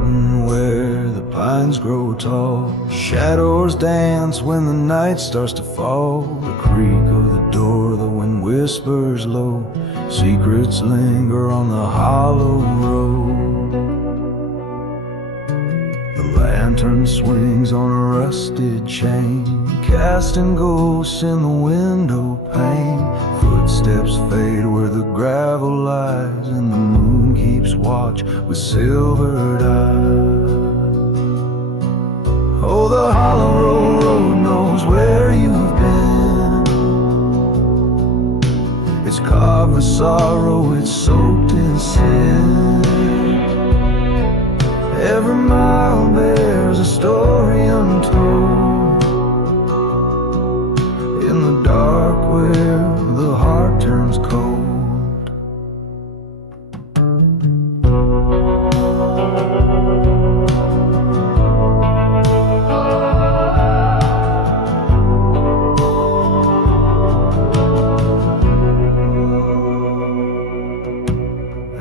garden where the pines grow tall. Shadows dance when the night starts to fall. The creak of the door, the wind whispers low. Secrets linger on the hollow road. The lantern swings on a rusted chain, casting ghosts in the window pane. Footsteps fade where the gravel lies, and the moon keeps watch with silvered eyes. Oh, the hollow road knows where you've been. It's carved with sorrow, it's soaked in sin. Every mile bears a story untold. In the dark where the heart turns cold.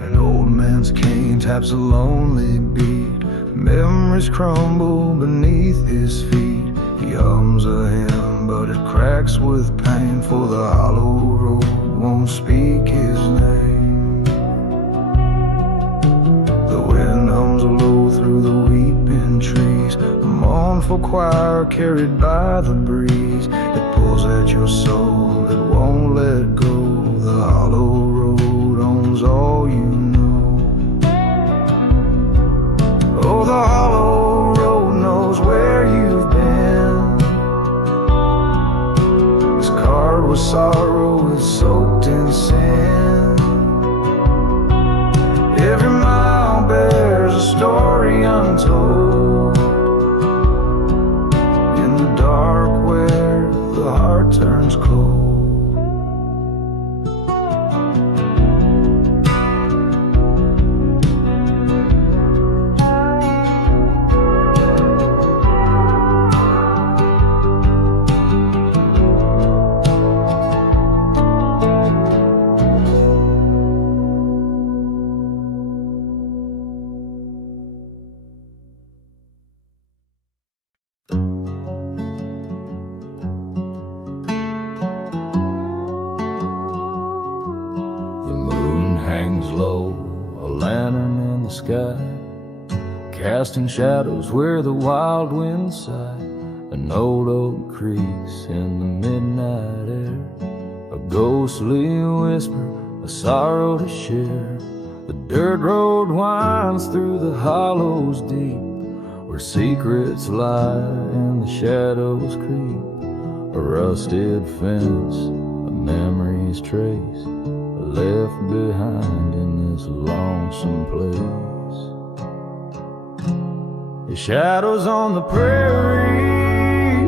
An old man's cane taps a lonely beat. Memories crumble beneath his feet. He hums a hymn, but it cracks with pain, for the hollow road won't speak his name. The wind hums low through the weeping trees, a mournful choir carried by the breeze. It pulls at your soul, it won't let go. The hollow road owns all you know. Oh, the hollow road knows where you've been. It's carved with sorrow, it's soaked in sin. Every mile bears a story untold. In the dark where the heart turns cold. Hangs low, a lantern in the sky, casting shadows where the wild winds sigh. An old oak creaks in the midnight air, a ghostly whisper, a sorrow to share. The dirt road winds through the hollows deep, where secrets lie and the shadows creep. A rusted fence, a memory's trace, left behind in this lonesome place. The shadows on the prairie,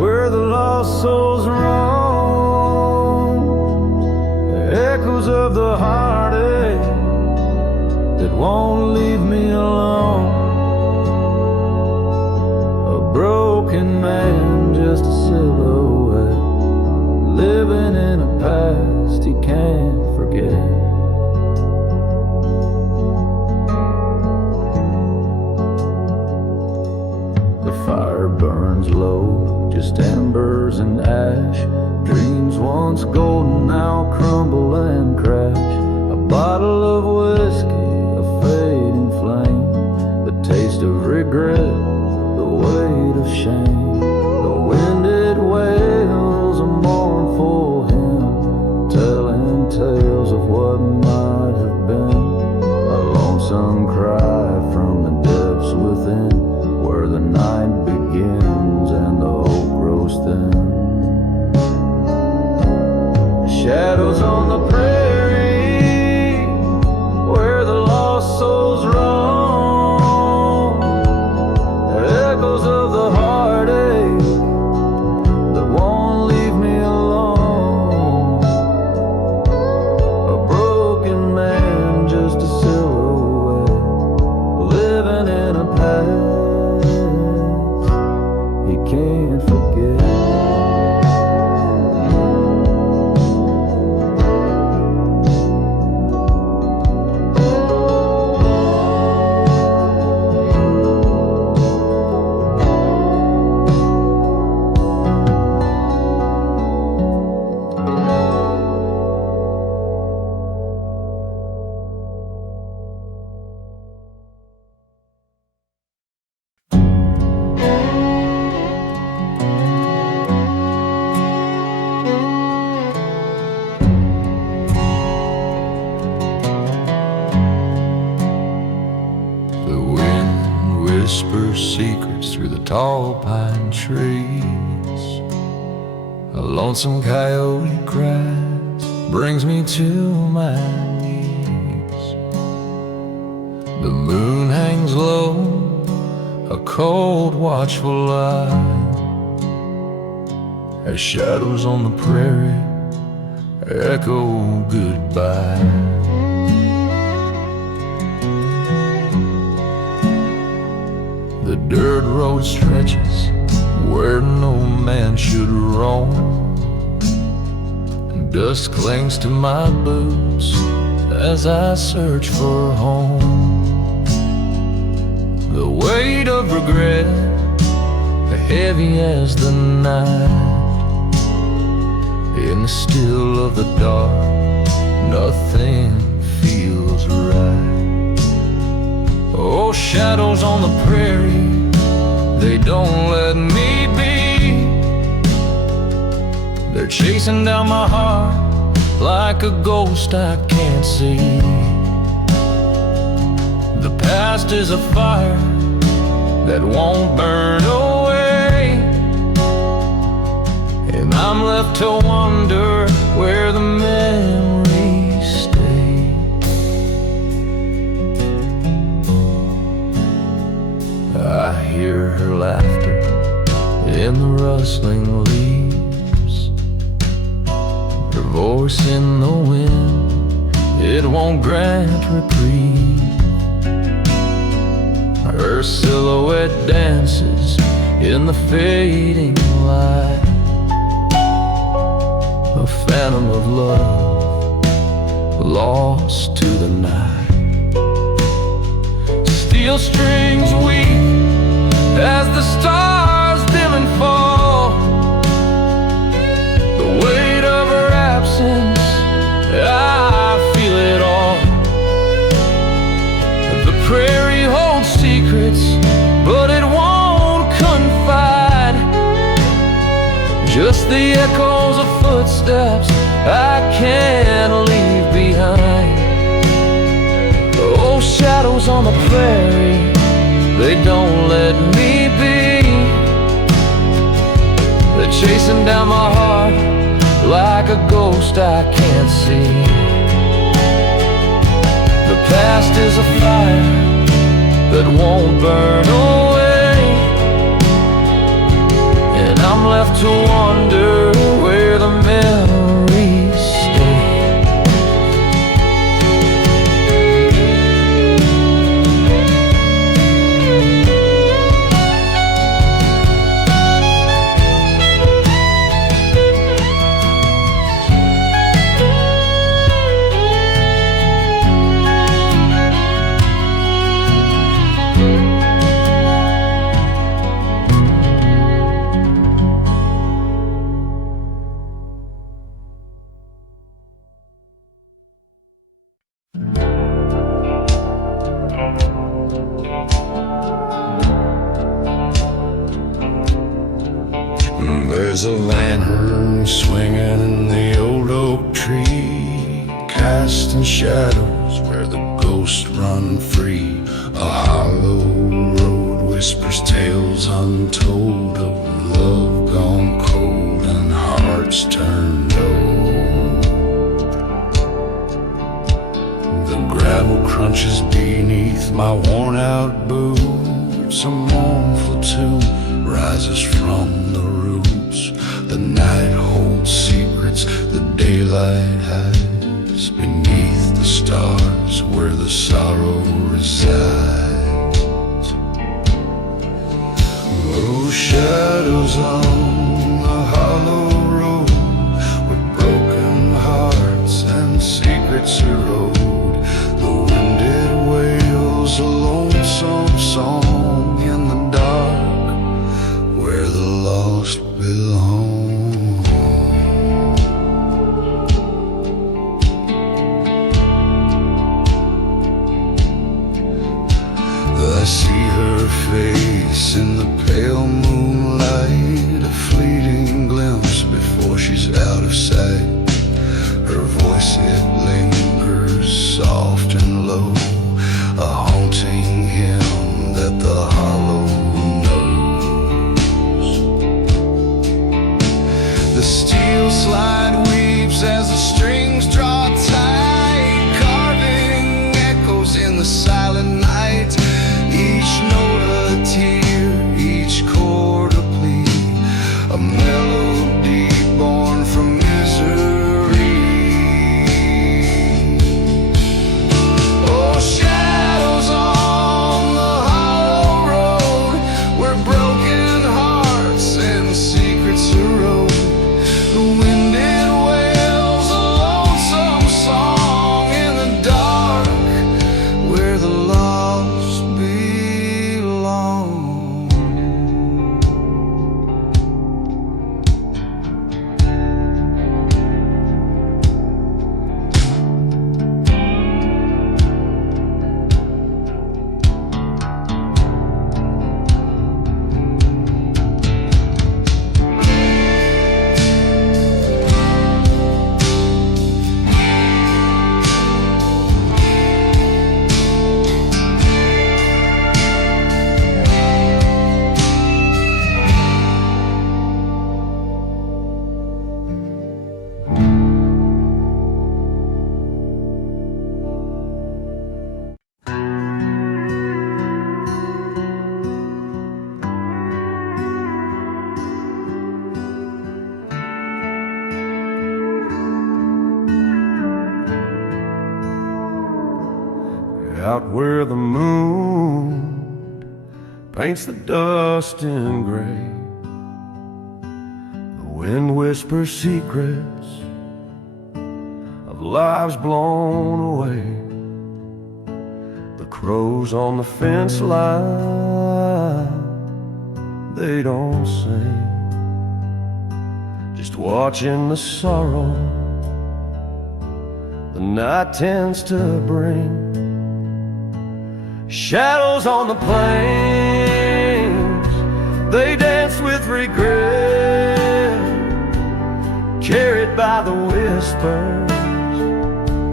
where the lost souls roam. The echoes of the heartache that won't leave me alone. A broken man, just a silhouette, living in a past he can't forget. The fire burns low, just embers and ash. Dreams once golden now crumble and crash. A bottle of whiskey, a fading flame, the taste of regret, the weight of shame. The wind it wails a mournful hymn, telling tales of what might have been. A lonesome cry from the depths within, where the night begins and the hope grows thin. The shadows on the prairie, where the lost souls roam. The echoes of the heartache that won't leave me alone. A broken man, just a silhouette, living in a past he can't forget. whispers secrets through the tall pine trees. A lonesome coyote cries, brings me to my knees. The moon hangs low, a cold watchful eye, as shadows on the prairie echo goodbye. The dirt road stretches where no man should roam, and dust clings to my boots as I search for home. The weight of regret, heavy as the night. In the still of the dark, nothing feels right. Oh, shadows on the prairie, they don't let me be. They're chasing down my heart like a ghost I can't see. The past is a fire that won't burn away, and I'm left to wonder where the memories stay. I hear her laughter in the rustling leaves, her voice in the wind, it won't grant reprieve. Her silhouette dances in the fading light, a phantom of love lost to the night. Steel strings weak as the stars dim and fall, the weight of her absence, I feel it all. The prairie holds secrets, but it won't confide, just the echoes of footsteps I can't leave behind. Oh, shadows on the prairie, they don't let me be. They're chasing down my heart like a ghost I can't see. The past is a fire that won't burn away, and I'm left to wonder where the memories stay. There's a lantern swinging in the old oak tree, casting shadows where the ghosts run free. A hollow road whispers tales untold of love gone cold and hearts turned old. The gravel crunches beneath my worn out boots, a mournful tune rises from the roots. The night holds secrets the daylight hides, beneath the stars where the sorrow resides. Oh, shadows on the hollow road, where broken hearts and secrets erode. The winded wails a lonesome song in the dark where the lost belong. I see her face in the pale moonlight, a fleeting glimpse before she's out of sight. Her voice, it lingers soft and low, a haunting hymn that the hollow out where the moon paints the dust in gray. The wind whispers secrets of lives blown away. The crows on the fence line, they don't sing, just watching the sorrow the night tends to bring. Shadows on the plains, they dance with regret, carried by the whispers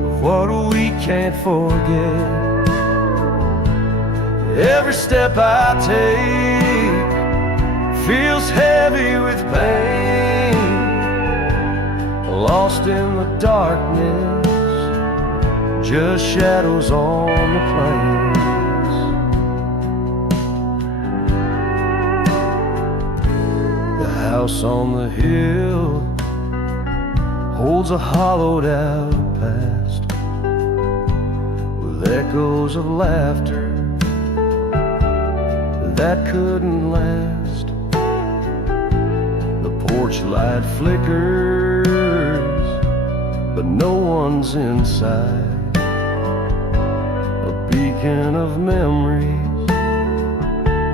of what we can't forget. Every step I take feels heavy with pain, lost in the darkness, just shadows on the plains. The house on the hill holds a hollowed out past, with echoes of laughter that couldn't last. The porch light flickers, but no one's inside. A beacon of memories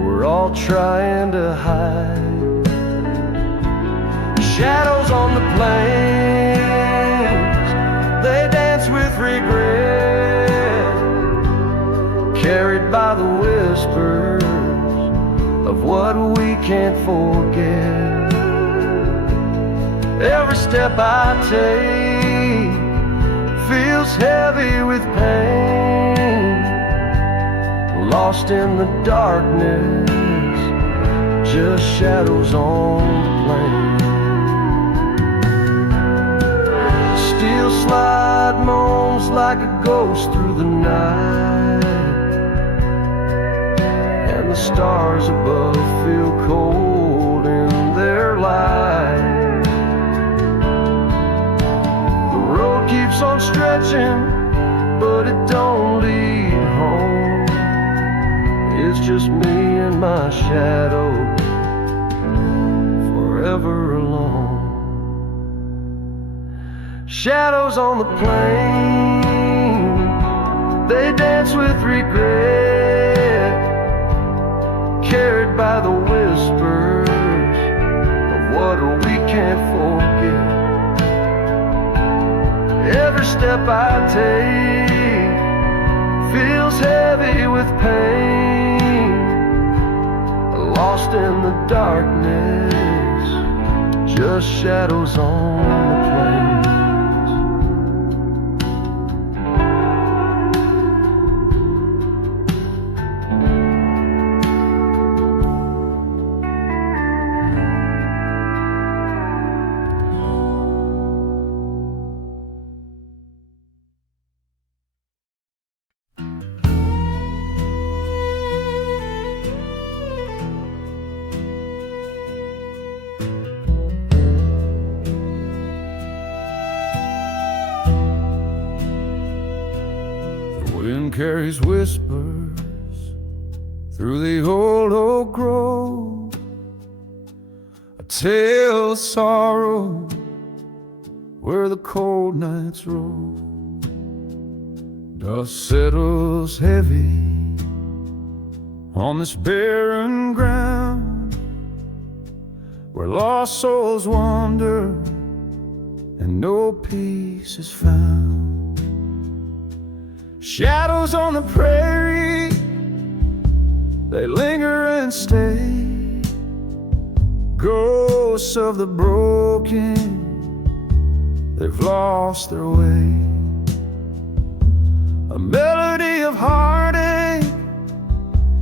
we're all trying to hide. Shadows on the plains, they dance with regret, carried by the whispers of what we can't forget. Every step I take feels heavy with pain, lost in the darkness, just shadows on the plain. Steel slide moans like a ghost through the night, and the stars above feel cold in their light. The road keeps on stretching, but it don't lead home. It's just me and my shadow, forever alone. Shadows on the plain, they dance with regret, carried by the whispers of what we can't forget. Every step I take feels heavy with pain, lost in the darkness, just shadows on the plains. Wind carries whispers through the old oak grove, a tale of sorrow where the cold nights roll. Dust settles heavy on this barren ground, where lost souls wander and no peace is found. Shadows on the prairie, they linger and stay, ghosts of the broken, they've lost their way. A melody of heartache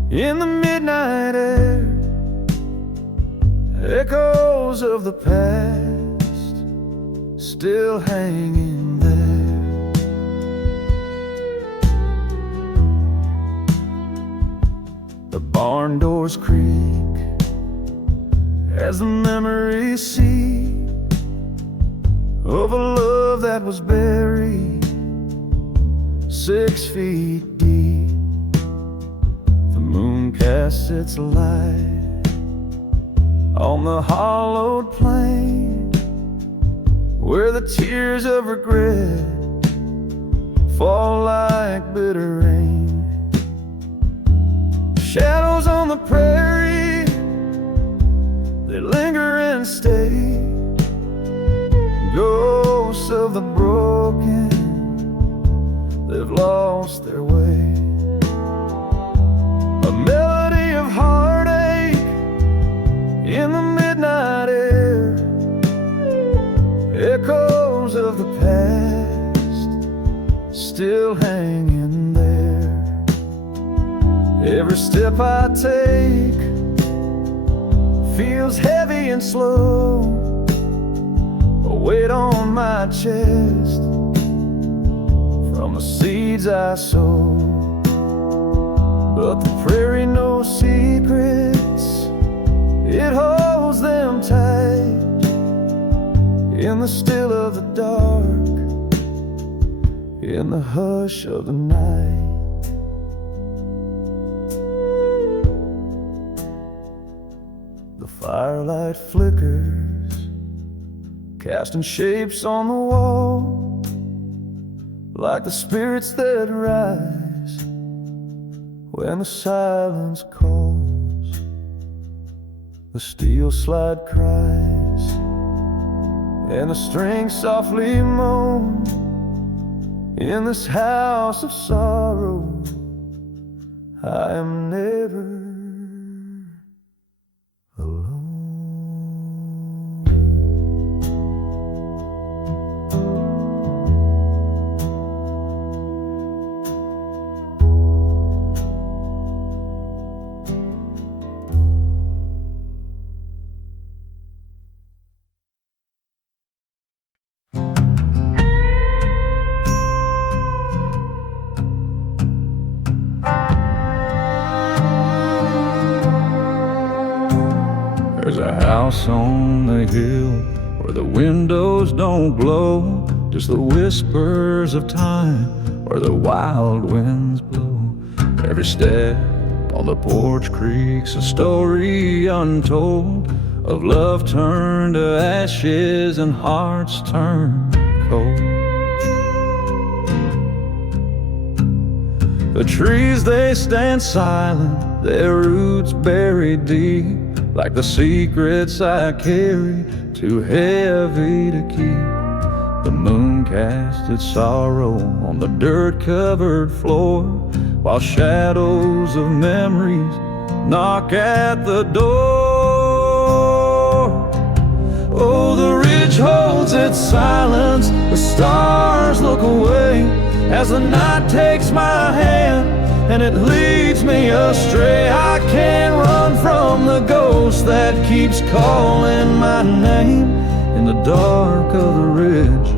in the midnight air, echoes of the past still hanging there. The barn doors creak as the memories seep of a love that was buried 6 feet deep. The moon casts its light on the hollowed plain, where the tears of regret fall like bitter rain. Shadows on the prairie, they linger and stay. Ghosts of the broken, they've lost their way. A melody of heartache in the midnight air, echoes of the past still hanging there. Every step I take feels heavy and slow, a weight on my chest from the seeds I sow. But the prairie knows secrets, it holds them tight in the still of the dark, in the hush of the night. The firelight flickers, casting shapes on the wall, like the spirits that rise when the silence calls. The steel slide cries, and the strings softly moan. In this house of sorrow, I am never alone. There's a house on the hill where the windows don't blow, just the whispers of time where the wild winds blow. Every step on the porch creaks a story untold of love turned to ashes and hearts turned cold. The trees, they stand silent, their roots buried deep, like the secrets I carry, too heavy to keep. The moon casts its sorrow on the dirt-covered floor, while shadows of memories knock at the door. Oh, the ridge holds its silence, the stars look away as the night takes my hand and it leads me astray. I can't run from the ghost that keeps calling my name. In the dark of the ridge,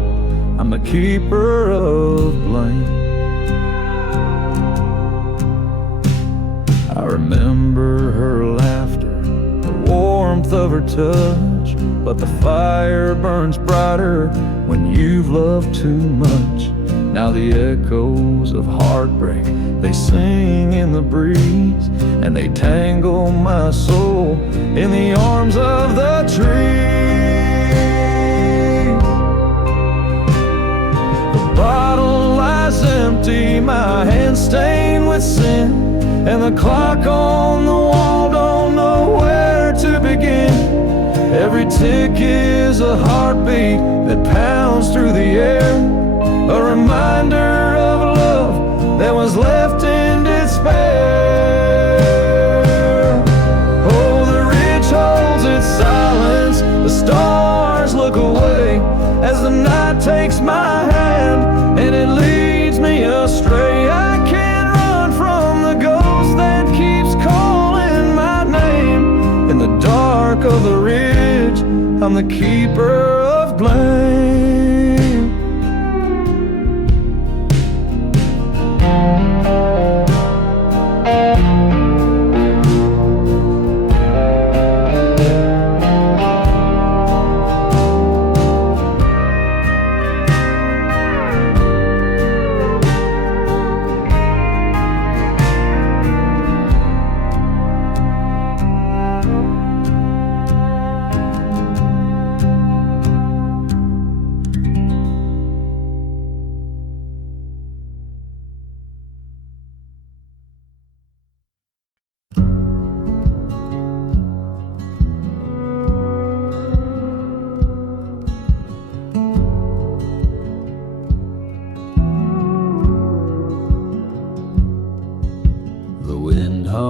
I'm the keeper of blame. I remember her laughter, the warmth of her touch, but the fire burns brighter when you've loved too much. Now the echoes of heartbreak, they sing in the breeze, and they tangle my soul in the arms of the tree. The bottle lies empty, my hands stained with sin, and the clock on the wall don't know where to begin. Every tick is a heartbeat that pounds through the air, a reminder of love that was left in despair. Oh, the ridge holds its silence, the stars look away as the night takes my hand and it leads me astray. I can't run from the ghost that keeps calling my name. In the dark of the ridge, I'm the keeper of blame.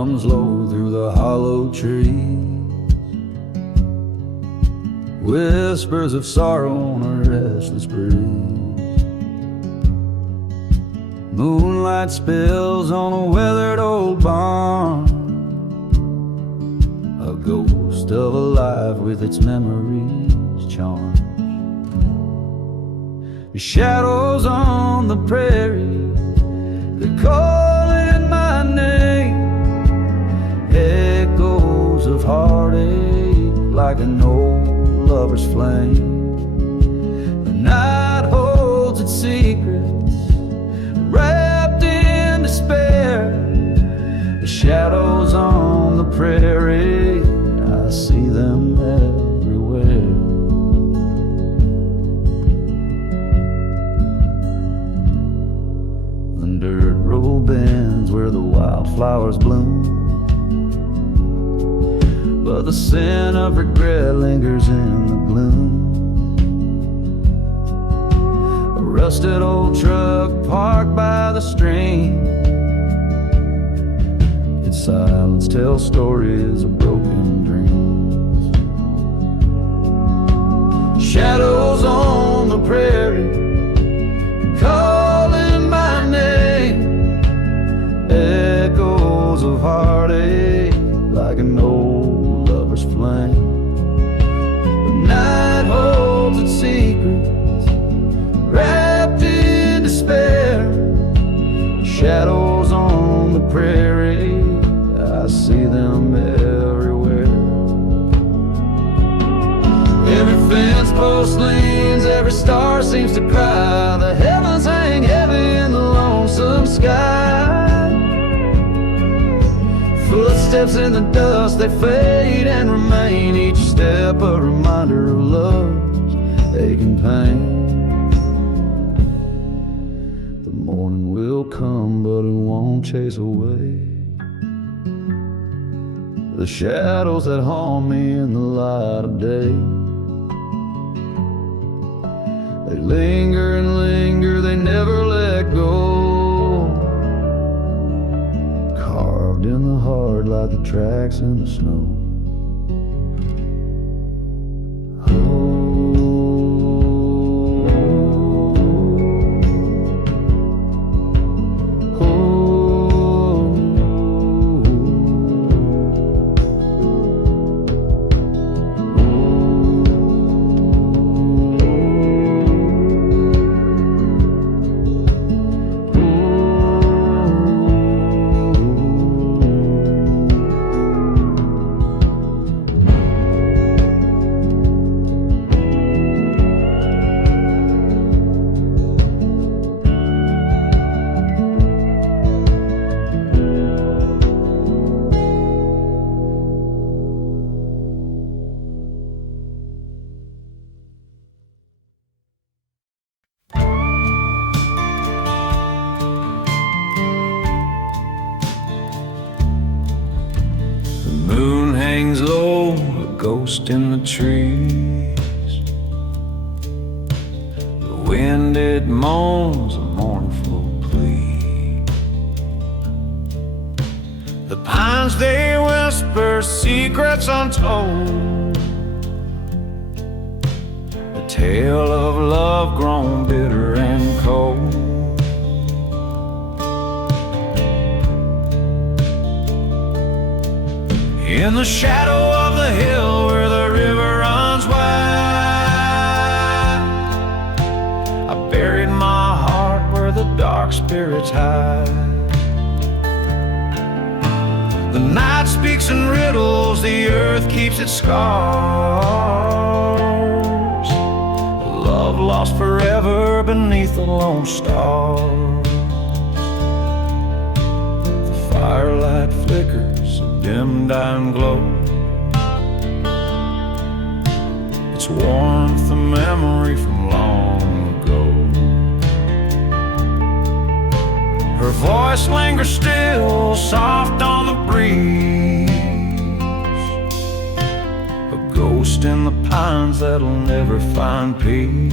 hums low through the hollow trees, whispers of sorrow on a restless breeze. Moonlight spills on a weathered old barn, a ghost of a life with its memories charmed. The shadows on the prairie, they're calling my name, echoes of heartache like an old lover's flame. The night holds its secrets, wrapped in despair. The shadows on the prairie, I see them everywhere. The dirt road bends where the wildflowers bloom, but the scent of regret lingers in the gloom. A rusted old truck parked by the stream, its silence tells stories of broken dreams. Shadows on the prairie, calling my name, echoes of heartache like an old lover's flame. The night holds its secrets, wrapped in despair. Shadows on the prairie, I see them everywhere. Every fence post leans, every star seems to cry. The heavens hang heavy in the lonesome sky. Footsteps in the dust, they fade and remain, each step a reminder of love's aching pain. The morning will come, but it won't chase away the shadows that haunt me in the light of day. They linger and linger, they never let go, carved in the heart like the tracks in the snow. Moon hangs low, a ghost in the trees. The wind it moans a mournful plea. The pines they whisper secrets untold, a tale of love grown bitter and cold. In the shadow of the hill where the river runs wide, I buried my heart where the dark spirits hide. The night speaks in riddles, the earth keeps its scars. Love lost forever beneath the lone star. The firelight flickers, dim dying glow, its warmth a memory from long ago. Her voice lingers still, soft on the breeze, a ghost in the pines that'll never find peace.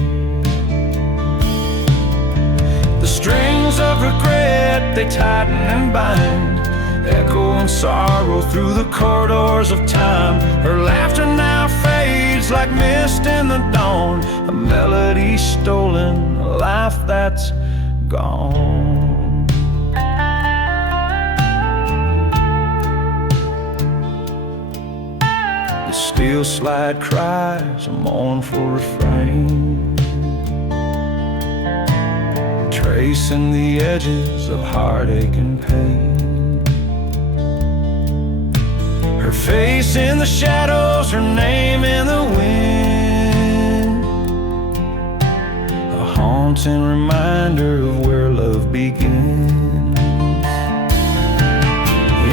The strings of regret, they tighten and bind, echoing sorrow through the corridors of time. Her laughter now fades like mist in the dawn, a melody stolen, a life that's gone. The steel slide cries a mournful refrain, tracing the edges of heartache and pain. Her face in the shadows, her name in the wind, a haunting reminder of where love begins.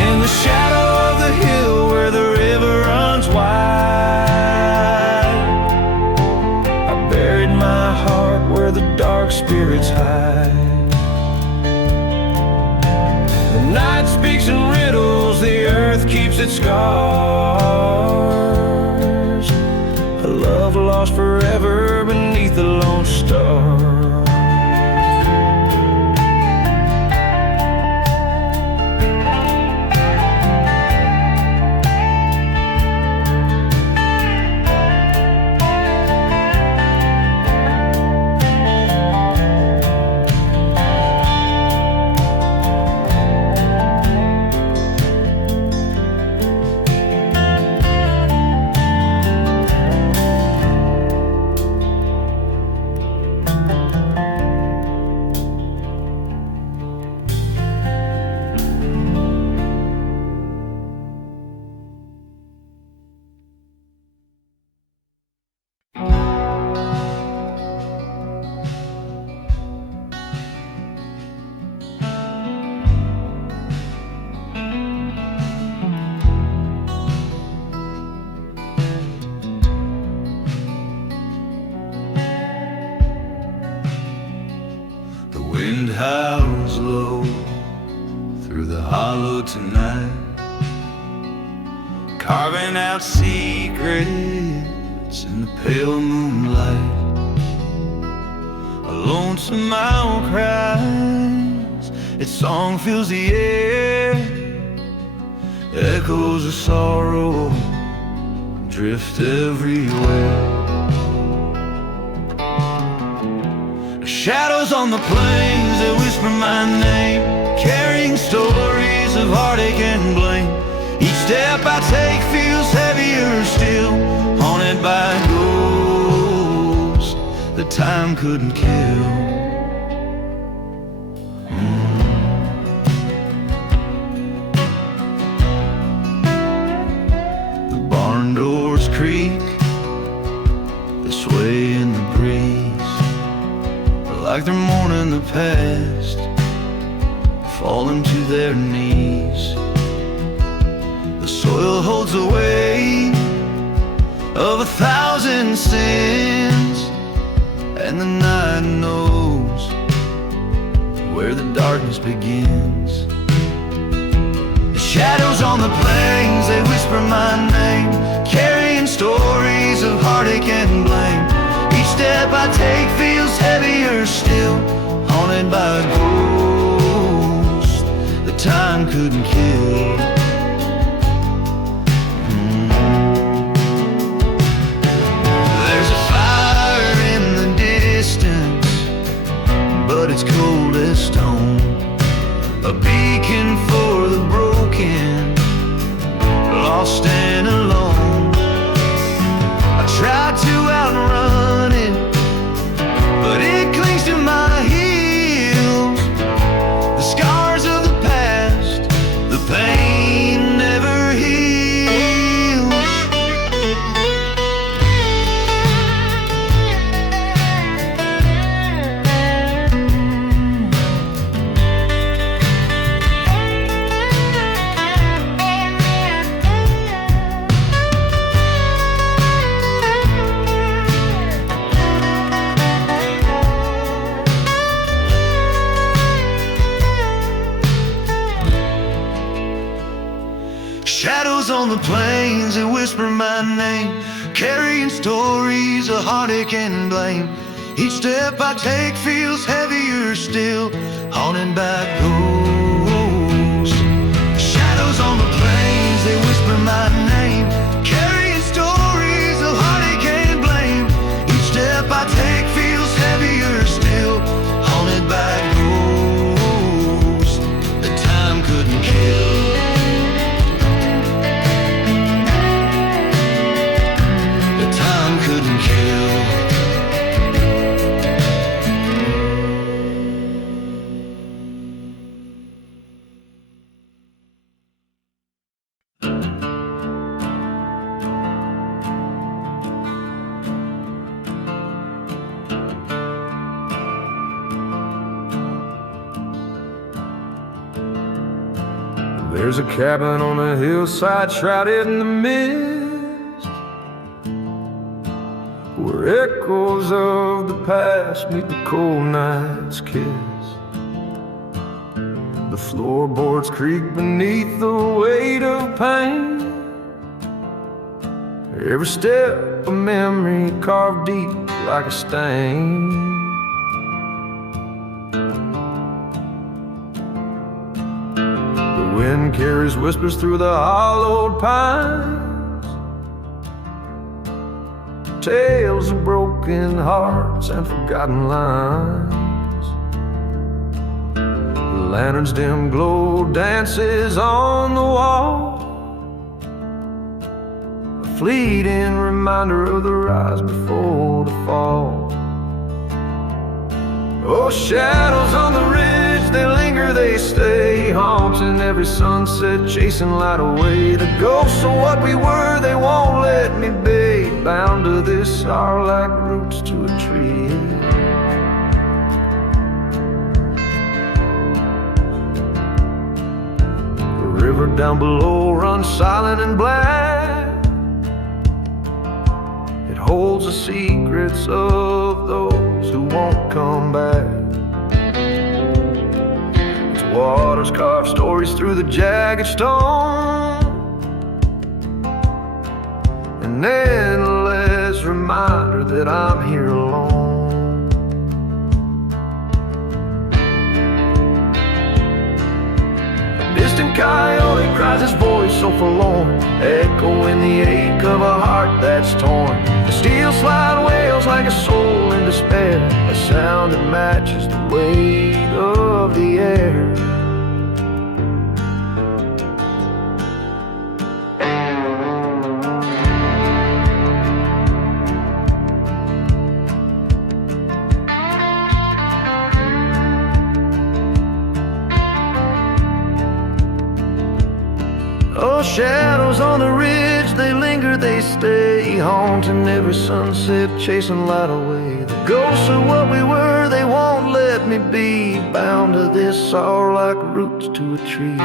In the shadow of the hill where the river runs wide, I buried my heart where the dark spirits hide. The night speaks in riddles, the earth keeps its scars, a love lost forever beneath the lone star. Wind howls low through the hollow tonight, carving out secrets in the pale moonlight. A lonesome owl cries, its song fills the air, echoes of sorrow drift everywhere. Shadows on the plains that whisper my name, carrying stories of heartache and blame. Each step I take feels heavier still, haunted by ghosts that time couldn't kill. The barn doors creak, they sway in the breeze, like they're mourning the past, falling to their knees. The soil holds the weight of 1,000 sins, and the night knows where the darkness begins. The shadows on the plains, they whisper my name, carrying stories of heartache and blame. Each step I take feels heavier still, haunted by ghosts that time couldn't kill. There's a fire in the distance, but it's cold as stone, a beacon for the broken, lost and alone. I tried to outrun it, but it clings to my heels. The scars of the past, the pain never heals. Shadows on the plains that whisper my name, carrying stories of heartache and blame. Each step I take feels heavier still, haunted by ghosts. There's a cabin on a hillside shrouded in the mist, where echoes of the past meet the cold night's kiss. The floorboards creak beneath the weight of pain, every step a memory carved deep like a stain. The wind carries whispers through the hollowed pines, tales of broken hearts and forgotten lines. The lantern's dim glow dances on the wall, a fleeting reminder of the rise before the fall. Oh, shadows on the ridge, they linger, they stay, haunting every sunset, chasing light away. The ghosts of what we were, they won't let me be, bound to this hour like roots to a tree. The river down below runs silent and black, it holds the secrets of those who won't come back. Its waters carve stories through the jagged stone, an endless reminder that I'm here alone. A distant coyote cries his voice so forlorn, echoing the ache of a heart that's torn. The steel slide wails like a soul in despair, a sound that matches the weight of the air. Oh, shadows on the ridge, they linger, they stay, haunting every sunset, chasing light away. The ghosts of what we were, they won't let me be, bound to this sorrow like roots to a tree.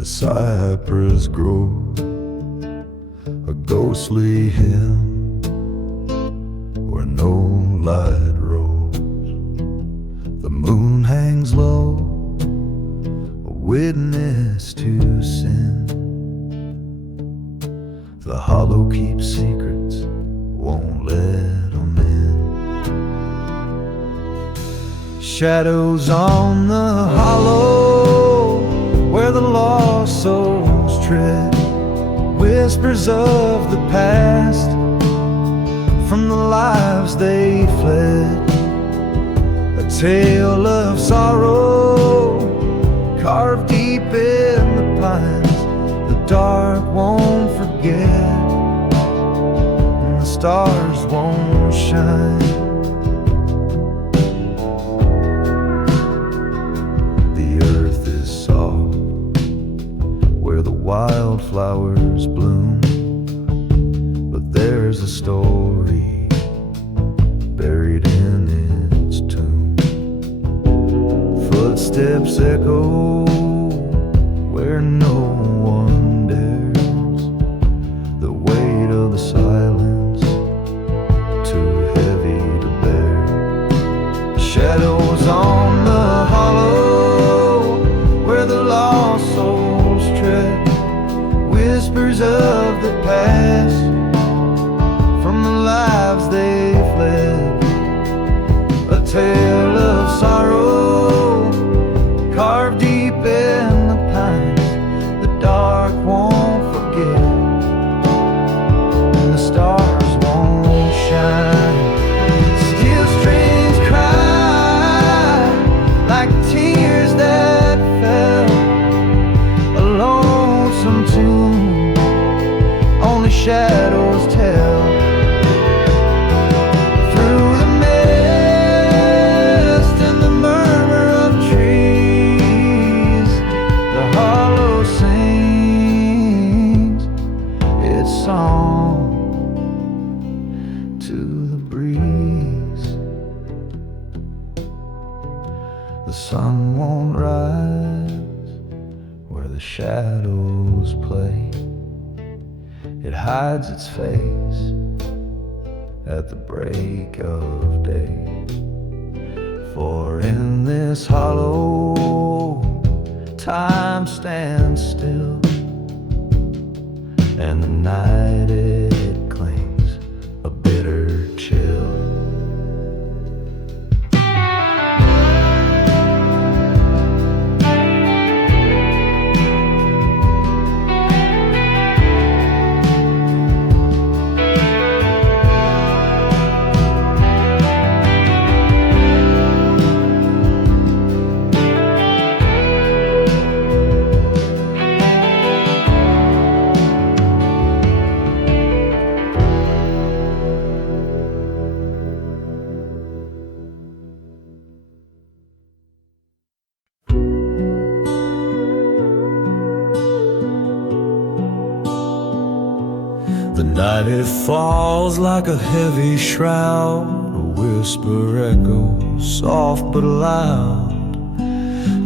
Cypress grove, a ghostly hymn where no light rose. The moon hangs low, a witness to sin. The hollow keeps secrets, won't let them in. Shadows on the hollow where the lost souls tread, whispers of the past from the lives they fled. A tale of sorrow carved deep in the pines, the dark won't forget and the stars won't shine. Wildflowers bloom, but there's a story buried in its tomb. Footsteps echo where no one dares, the weight of the silence too heavy to bear. Shadows on the hollow where the lost souls tread, whispers of the past from the lives they fled. A tale of sorrow carved deep in the pines, the shadows play. It hides its face at the break of day. For in this hollow, time stands still, and the night it clings a bitter chill. The night it falls like a heavy shroud, a whisper echoes soft but loud.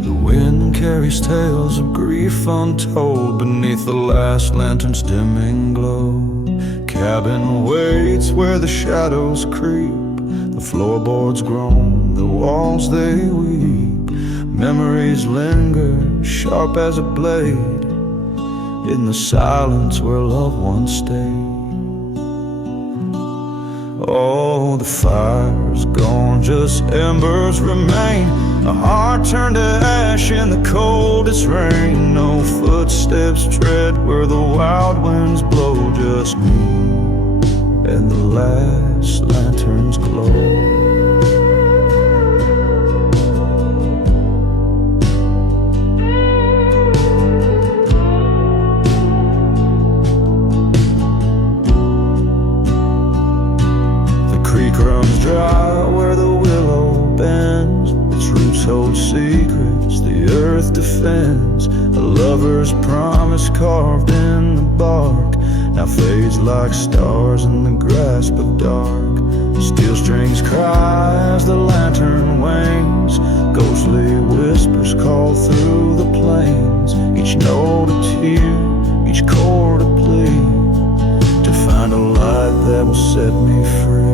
The wind carries tales of grief untold beneath the last lantern's dimming glow. Cabin waits where the shadows creep, the floorboards groan, the walls they weep. Memories linger sharp as a blade in the silence where loved ones stayed. Oh, the fire's gone, just embers remain. A heart turned to ash in the coldest rain. No footsteps tread where the wild winds blow. Just me and the last lantern's glow. Dry where the willow bends, its roots hold secrets the earth defends. A lover's promise carved in the bark now fades like stars in the grasp of dark. Steel strings cry as the lantern wanes, ghostly whispers call through the plains. Each note a tear, each chord a plea, to find a light that will set me free.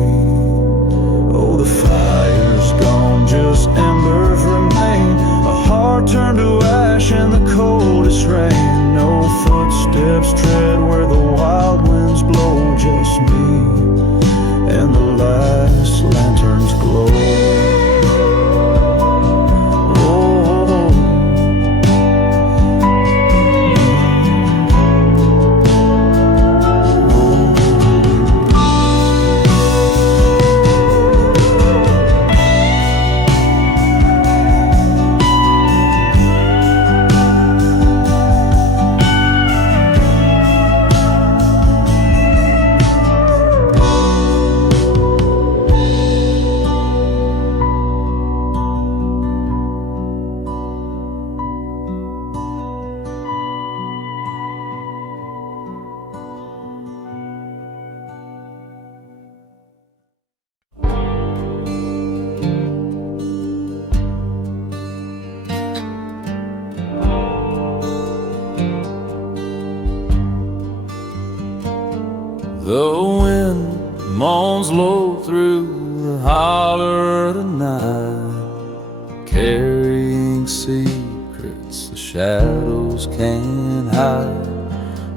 Oh, the fire's gone, just embers remain. A heart turned to ash in the coldest rain. No footsteps tread where the wild winds blow. Just me and the last lantern's glow. The wind moans low through the holler tonight, carrying secrets the shadows can't hide.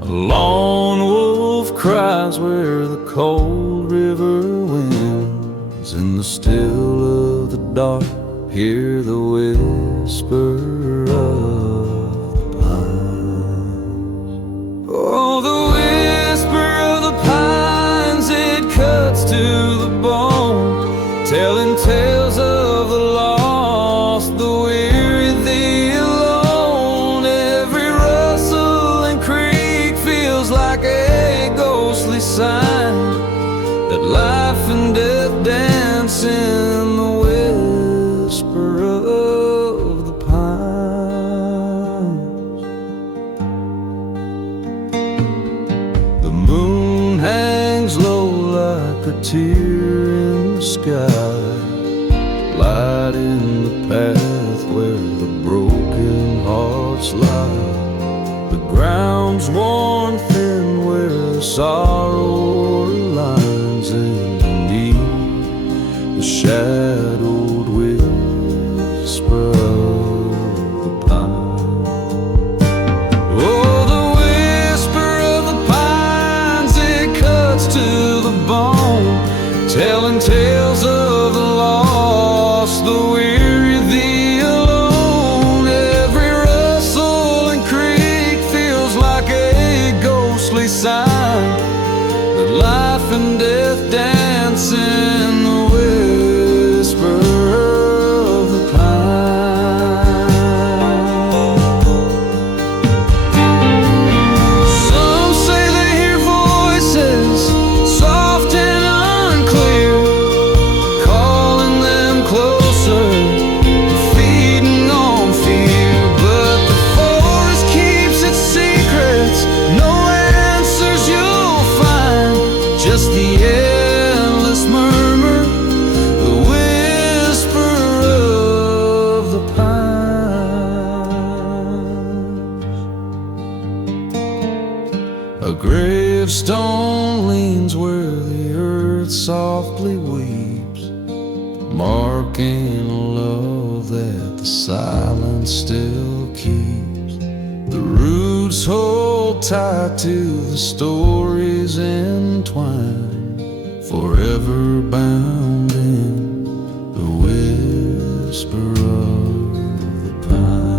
A lone wolf cries where the cold river winds. In the still of the dark, hear the whisper of the pines. Oh, the whisper of the pines, it cuts to the bone, telling tales of the lost, the weary, the alone. Every rustle and creak feels like a ghostly sign that life and death dance in the whisper of the pines. The moon hangs low like a tear in the sky, lighting the path where the broken hearts lie. The ground's worn thin where sorrow lines and beneath the shadowed whisper of the pine. Oh, the whisper of the pines, it cuts to the bone, telling tales of the lost, the weary, the alone. Every rustle and creak feels like a ghostly sign that life and death dance in the whisper of the pine. Some say they hear voices, soft and unclear, calling them closer, feeding on fear. But the forest keeps its secrets, no answers you'll find, just the endless murmur, the whisper of the pines. A gravestone leans where the earth softly weeps, marking a love that the silence still keeps. The roots hold tight to the stories entwined, forever bound in the whisper of the pines.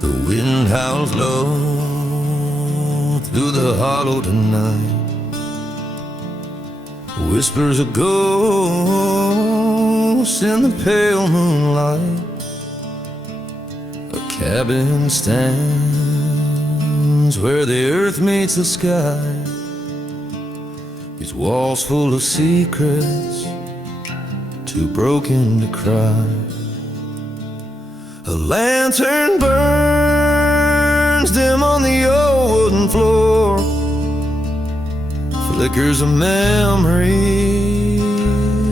The wind howls low through the hollow tonight, whispers of ghosts in the pale moonlight. A cabin stands where the earth meets the sky, its walls full of secrets, too broken to cry. A lantern burns dim on the old wooden floor, flickers of memories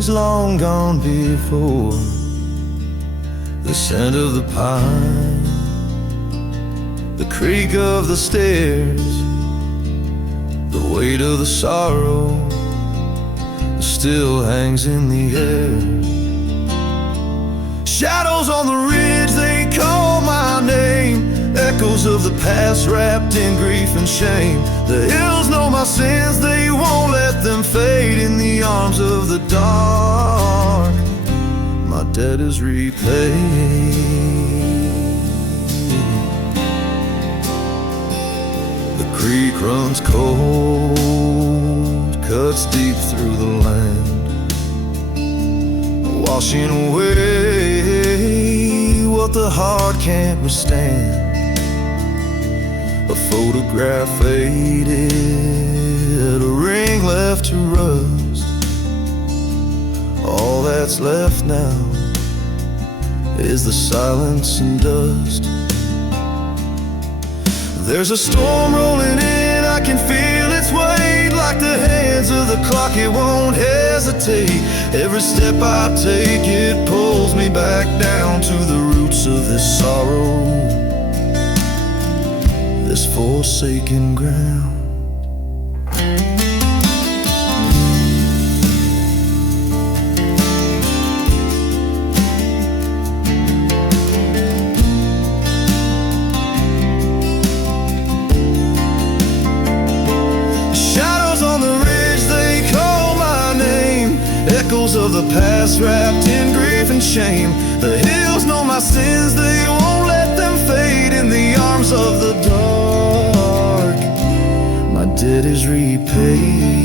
long gone before. The scent of the pine, the creak of the stairs, the weight of the sorrow still hangs in the air. Shadows on the ridge, they call my name, echoes of the past wrapped in grief and shame. The hills know my sins, they won't let them fade in the arms of the dark. My debt is repaid. The creek runs cold, cuts deep through the land, washing away what the heart can't withstand. A photograph faded, a ring left to rust. All that's left now is the silence and dust. There's a storm rolling in, I can feel its weight, like the hands of the clock, it won't hesitate. Every step I take, it pulls me back down to the roots of this sorrow, this forsaken ground. Of the past wrapped in grief and shame. The hills know my sins, they won't let them fade in the arms of the dark. My debt is repaid.